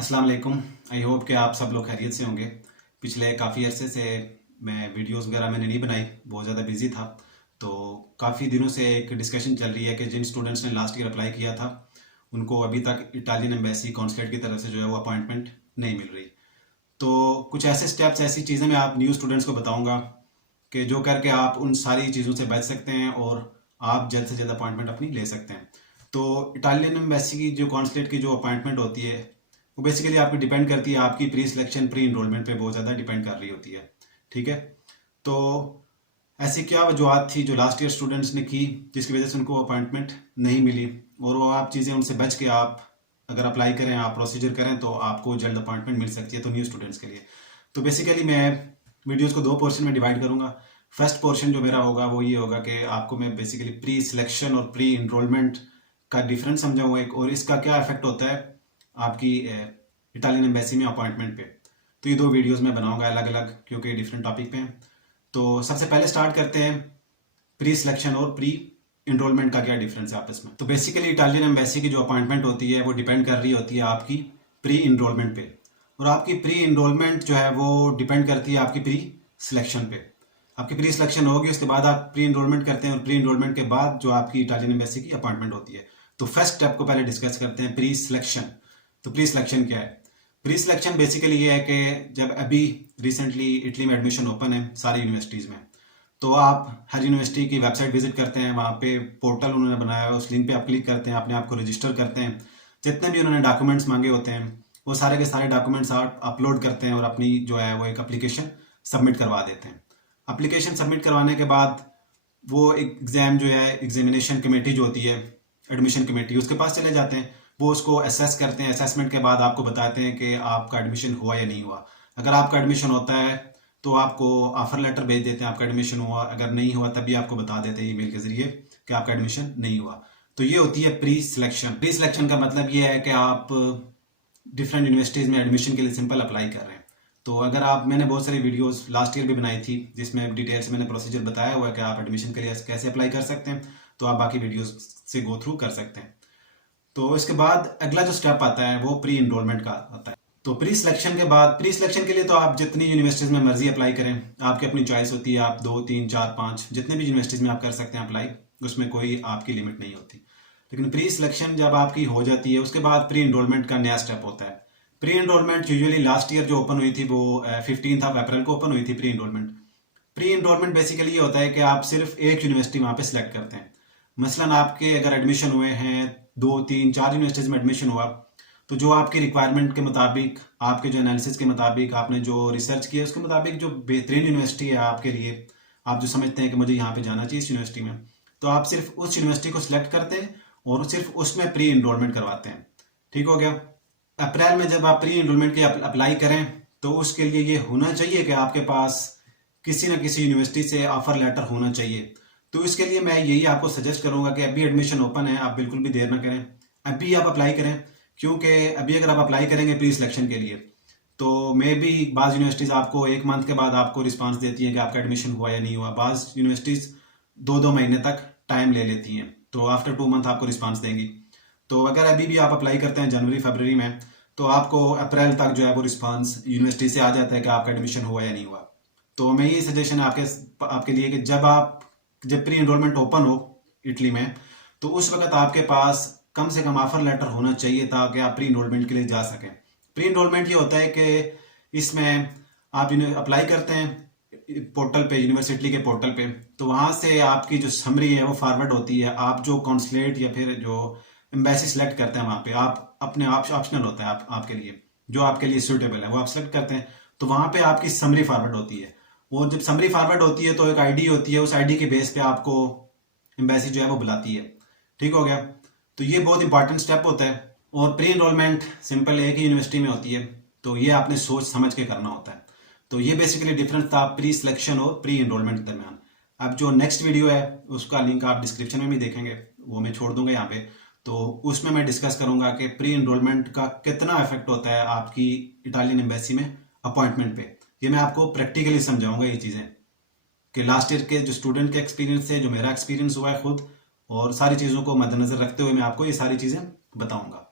अस्सलाम वालेकुम। I hope कि आप सब लोग खैरियत से होंगे। पिछले काफ़ी अरसे से मैं वीडियोस वगैरह मैंने नहीं बनाई, बहुत ज़्यादा बिजी था। तो काफ़ी दिनों से एक डिस्कशन चल रही है कि जिन स्टूडेंट्स ने लास्ट ईयर अप्लाई किया था उनको अभी तक इटालियन एम्बेसी कॉन्सुलेट की तरफ से जो है वो अपॉइंटमेंट नहीं मिल रही। तो कुछ ऐसे स्टेप्स, ऐसी चीज़ें मैं आप न्यू स्टूडेंट्स को बताऊँगा कि जो करके आप उन सारी चीज़ों से बच सकते हैं और आप जल्द से जल्द अपॉइंटमेंट अपनी ले सकते हैं। तो इटालियन एम्बेसी की जो कॉन्सुलेट की जो अपॉइंटमेंट होती है वो बेसिकली आपकी डिपेंड करती है, आपकी प्री सिलेक्शन प्री इनरोलमेंट पे बहुत ज़्यादा डिपेंड कर रही होती है। ठीक है। तो ऐसी क्या वजूहत थी जो लास्ट ईयर स्टूडेंट्स ने की जिसकी वजह से उनको अपॉइंटमेंट नहीं मिली, और वो आप चीज़ें उनसे बच के आप अगर अप्लाई करें, आप प्रोसीजर करें तो आपको जल्द अपॉइंटमेंट मिल सकती है। तो न्यू स्टूडेंट्स के लिए तो बेसिकली मैं वीडियोस को दो पोर्शन में डिवाइड करूंगा। फर्स्ट पोर्शन जो मेरा होगा वो ये होगा कि आपको मैं बेसिकली प्री सिलेक्शन और प्री इनरोलमेंट का डिफरेंस समझाऊंगा एक, और इसका क्या इफेक्ट होता है आपकी इटालियन एम्बेसी में अपॉइंटमेंट पे। तो ये दो वीडियोस मैं बनाऊंगा अलग अलग, क्योंकि डिफरेंट टॉपिक पे हैं। तो सबसे पहले स्टार्ट करते हैं प्री सिलेक्शन और प्री इनरोलमेंट का क्या डिफरेंस है आपस में। तो बेसिकली इटालियन एम्बेसी की जो अपॉइंटमेंट होती है वो डिपेंड कर रही होती है आपकी प्री इनरोलमेंट पे, और आपकी प्री इनरोलमेंट जो है वो डिपेंड करती है आपकी प्री सिलेक्शन पे। आपकी प्री सिलेक्शन होगी, उसके बाद आप प्री इनरोलमेंट करते हैं, और प्री इनरोलमेंट के बाद जो आपकी इटालियन एम्बेसी की अपॉइंटमेंट होती है। तो फर्स्ट स्टेप को पहले डिस्कस करते हैं, प्री सिलेक्शन। तो प्री सिलेक्शन क्या है? प्री सिलेक्शन बेसिकली ये है कि जब अभी रिसेंटली इटली में एडमिशन ओपन है सारी यूनिवर्सिटीज़ में, तो आप हर यूनिवर्सिटी की वेबसाइट विजिट करते हैं, वहाँ पे पोर्टल उन्होंने बनाया है, उस लिंक पे आप क्लिक करते हैं, अपने आप को रजिस्टर करते हैं। जितने भी उन्होंने डॉक्यूमेंट्स मांगे होते हैं वो सारे के सारे डॉक्यूमेंट्स आप अपलोड करते हैं और अपनी जो है वो एक एप्लीकेशन सबमिट करवा देते हैं। एप्लीकेशन सबमिट करवाने के बाद वो एग्ज़ाम जो है, एग्जामिनेशन कमेटी जो होती है, एडमिशन कमेटी, उसके पास चले जाते हैं। वो उसको असेस करते हैं, असेसमेंट के बाद आपको बताते हैं कि आपका एडमिशन हुआ या नहीं हुआ। अगर आपका एडमिशन होता है तो आपको ऑफर लेटर भेज देते हैं आपका एडमिशन हुआ, अगर नहीं हुआ तब भी आपको बता देते हैं ईमेल के जरिए कि आपका एडमिशन नहीं हुआ। तो ये होती है प्री सिलेक्शन। प्री सिलेक्शन का मतलब ये है कि आप डिफरेंट यूनिवर्सिटीज़ में एडमिशन के लिए सिंपल अप्लाई कर रहे हैं। तो अगर आप, मैंने बहुत सारी वीडियोस लास्ट ईयर भी बनाई थी जिसमें डिटेल से मैंने प्रोसीजर बताया हुआ है कि आप एडमिशन के लिए कैसे अप्लाई कर सकते हैं, तो आप बाकी वीडियोस से गो थ्रू कर सकते हैं। तो इसके बाद अगला जो स्टेप आता है वो प्री इनरोलमेंट का आता है। तो प्री सिलेक्शन के बाद, प्री सिलेक्शन के लिए तो आप जितनी यूनिवर्सिटीज़ में मर्जी अप्लाई करें, आपकी अपनी चॉइस होती है, आप 2 3 4 5 जितने भी यूनिवर्सिटीज़ में आप कर सकते हैं अप्लाई, उसमें कोई आपकी लिमिट नहीं होती। लेकिन प्री सिलेक्शन जब आपकी हो जाती है उसके बाद प्री इनरोलमेंट का नया स्टेप होता है। Pre enrolment usually last year जो ओपन हुई थी वो 15 अप्रैल को ओपन हुई थी pre enrolment. Pre enrolment basically ये होता है कि आप सिर्फ एक यूनिवर्सिटी वहाँ पे सिलेक्ट करते हैं। मसलन आपके अगर एडमिशन हुए हैं 2 3 4 यूनिवर्सिटीज़ में एडमिशन हुआ, तो जो आपकी रिक्वायरमेंट के मुताबिक, आपके जो एनालिसिस के मुताबिक, आपने जो रिसर्च किया उसके मुताबिक जो बेहतरीन यूनिवर्सिटी है आपके लिए, आप जो समझते हैं कि मुझे यहाँ पे जाना चाहिए इस यूनिवर्सिटी में, तो आप सिर्फ उस यूनिवर्सिटी को सिलेक्ट करते हैं और सिर्फ उसमें प्री इनरोलमेंट करवाते हैं। ठीक हो गया। अप्रैल में जब आप प्री इनरोलमेंट के अप्लाई करें तो उसके लिए ये होना चाहिए कि आपके पास किसी न किसी यूनिवर्सिटी से ऑफर लेटर होना चाहिए। तो इसके लिए मैं यही आपको सजेस्ट करूंगा कि अभी एडमिशन ओपन है, आप बिल्कुल भी देर ना करें, अभी आप अप्लाई करें। क्योंकि अभी अगर आप अप्लाई करेंगे प्री सिलेक्शन के लिए तो मे बी बाज़ यूनिवर्सिटीज़ आपको 1 मंथ के बाद आपको रिस्पांस देती हैं कि आपका एडमिशन हुआ या नहीं हुआ। बाज़ यूनिवर्सिटीज़ 2 महीने तक टाइम ले लेती हैं, तो आफ्टर 2 मंथ आपको रिस्पांस देंगी। तो अगर अभी भी आप अप्लाई करते हैं जनवरी फरवरी में, तो आपको अप्रैल तक जो है वो रिस्पांस यूनिवर्सिटी से आ जाता है कि आपका एडमिशन हुआ या नहीं हुआ। तो मैं ये सजेशन है आपके लिए कि जब प्री इनरोलमेंट ओपन हो इटली में, तो उस वक्त आपके पास कम से कम ऑफर लेटर होना चाहिए ताकि आप प्री इनरोलमेंट के लिए जा सकें। प्री इनरोलमेंट ये होता है कि इसमें आप अप्लाई करते हैं पोर्टल पे, यूनिवर्सिटी के पोर्टल पे, तो वहाँ से आपकी जो समरी है वो फॉरवर्ड होती है। आप जो कॉन्सुलेट या फिर जो एम्बेसी सेलेक्ट करते हैं वहाँ पे, आप अपने आप ऑप्शनल होता है आपके लिए, जो आपके लिए सूटेबल है वो आप सेलेक्ट करते हैं। तो वहाँ पे आपकी समरी फॉरवर्ड होती है, और जब समरी फॉरवर्ड होती है तो एक आईडी होती है, उस आईडी के बेस पे आपको एम्बेसी जो है वो बुलाती है। ठीक हो गया। तो ये बहुत इंपॉर्टेंट स्टेप होता है। और प्री इनरोलमेंट सिंपल एक ही यूनिवर्सिटी में होती है, तो ये आपने सोच समझ के करना होता है। तो ये बेसिकली डिफरेंस था प्री सिलेक्शन और प्री इनरोलमेंट के दरमियान। अब जो नेक्स्ट वीडियो है उसका लिंक आप डिस्क्रिप्शन में भी देखेंगे, वो मैं छोड़ दूंगा यहाँ पे। तो उसमें मैं डिस्कस करूंगा कि प्री इनरोलमेंट का कितना इफेक्ट होता है आपकी इटालियन एम्बेसी में अपॉइंटमेंट पे। ये मैं आपको प्रैक्टिकली समझाऊंगा ये चीज़ें, कि लास्ट ईयर के जो स्टूडेंट के एक्सपीरियंस से जो मेरा एक्सपीरियंस हुआ है खुद, और सारी चीज़ों को मद्देनजर रखते हुए मैं आपको ये सारी चीज़ें बताऊंगा।